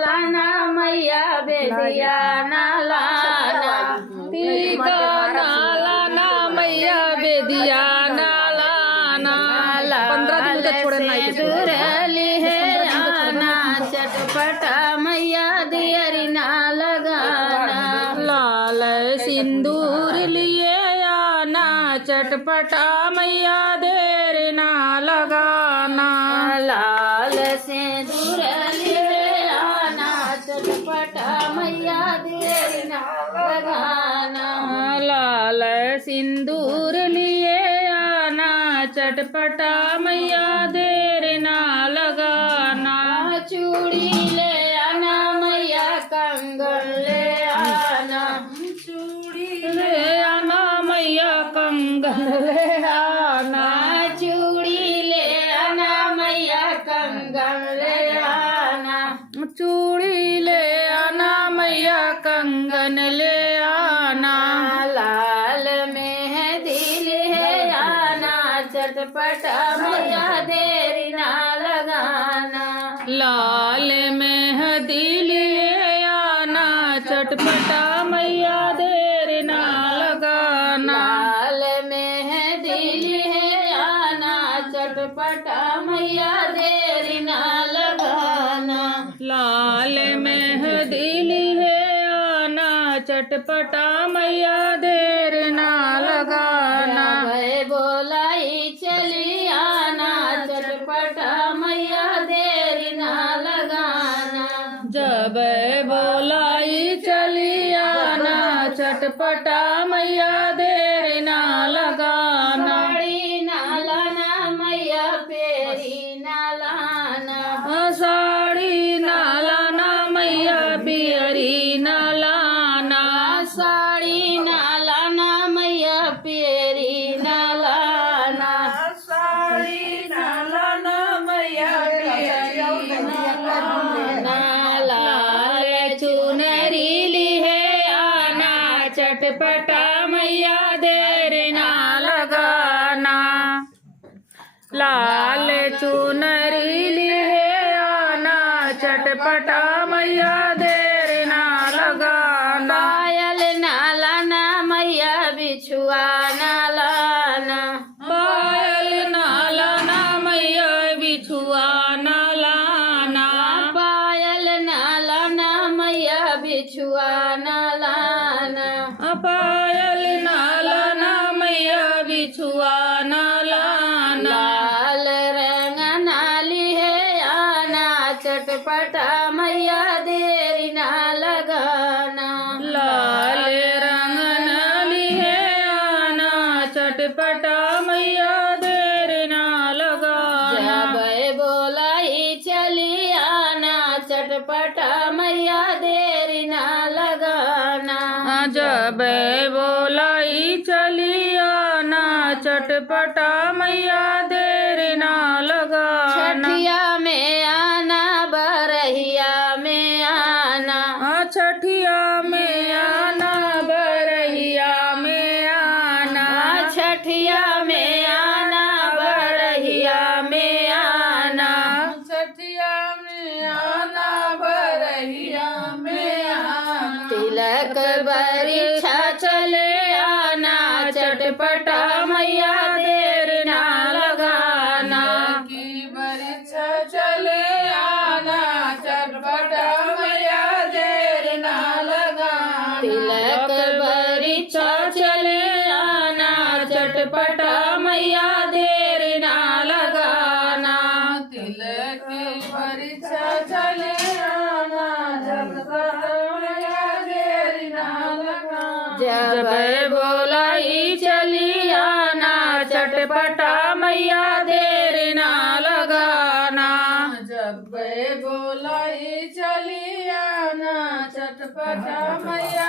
लाना मैया बेदिया ना लाना टीका ना लाना मैया बेदिया ना लाना 15 दिन तक छोड़े नहीं दुरली है आना चटपटा मैया दियरी ना लगाना लाल सिंदूर लिए आना चटपटा मैया देर ना लगाना लाल सिंदूर लिए आना चटपटा मैया देर ना लगाना लाल सिंदूर लिए आना चटपटा मैया देर ना लगाना चूड़ी ले आना मैया कंगन ले आना चूड़ी ले आना मैया कंगन ले आना चूड़ी ले आना मैया कंगन ले आना चूड़ी ले आना मैया कंगन ले आना लाल मेहंदी ले आना चटपटा मैया देरी ना लगाना लाल मेहंदी लिए आना चटपटा मैया देर ना लगाना लाल मेहंदी ले आना चटपटा मैया देरी ना लगाना लाल मेहंदी लिए आना चटपटा मैया देर ना लगाना भय बोलाई चली आना चटपटा मैया देरी ना लगाना जब बोलाई चली आना चटपटा मैया देर ना लगाना साड़ी ना लाना मैया पेरी ना लाना साड़ी ना लाना मैया बियरी ना लाना साड़ी ना लाना मैया पेरी ना लाना साड़ी ना लाना मैया बियरी ना लाना लाल चुनरी ली है आना चटपटा मैया देर ना लगाना लाल चुनरी लिए आना चटपटा मैया देर ना लगाना पायल ना लाना मैया बिछुआ ना लाना पायल ना लाना मैया बिछुआ ना लाना पायल ना लाना मैया बिछुआ ना लाना पायल ना लाना मैया बिछुआ ना लाना लाल रंग नाली है आना चटपटा मैया देरी ना लगाना लाल रंग नाली है आना चटपटा मैया देर ना लगाना जब बोलाई चली आना चटपटा मैया देरी ना लगाना जब बोलाई चली आना चटपटा मैया देर ना लगाना छठिया में आना बरहिया में आना छठिया में आना बरहिया में आना छठिया में आना बरहिया में आना छठिया में आना बरहिया में आना तिलक बरीछा चले आना चटपटा मैया देर ना लगाना की बरीछा चले आना चटपटा मैया देर ना लगाना तिलक बरीछा चले आना चटपटा मैया देर ना लगाना तिलक बरीछा चले आना चटपटा मैया देर ना लगाना जब बोलाई चली आना चटपटा मैया देर ना लगाना जब बोलाई चली आना चटपटा मैया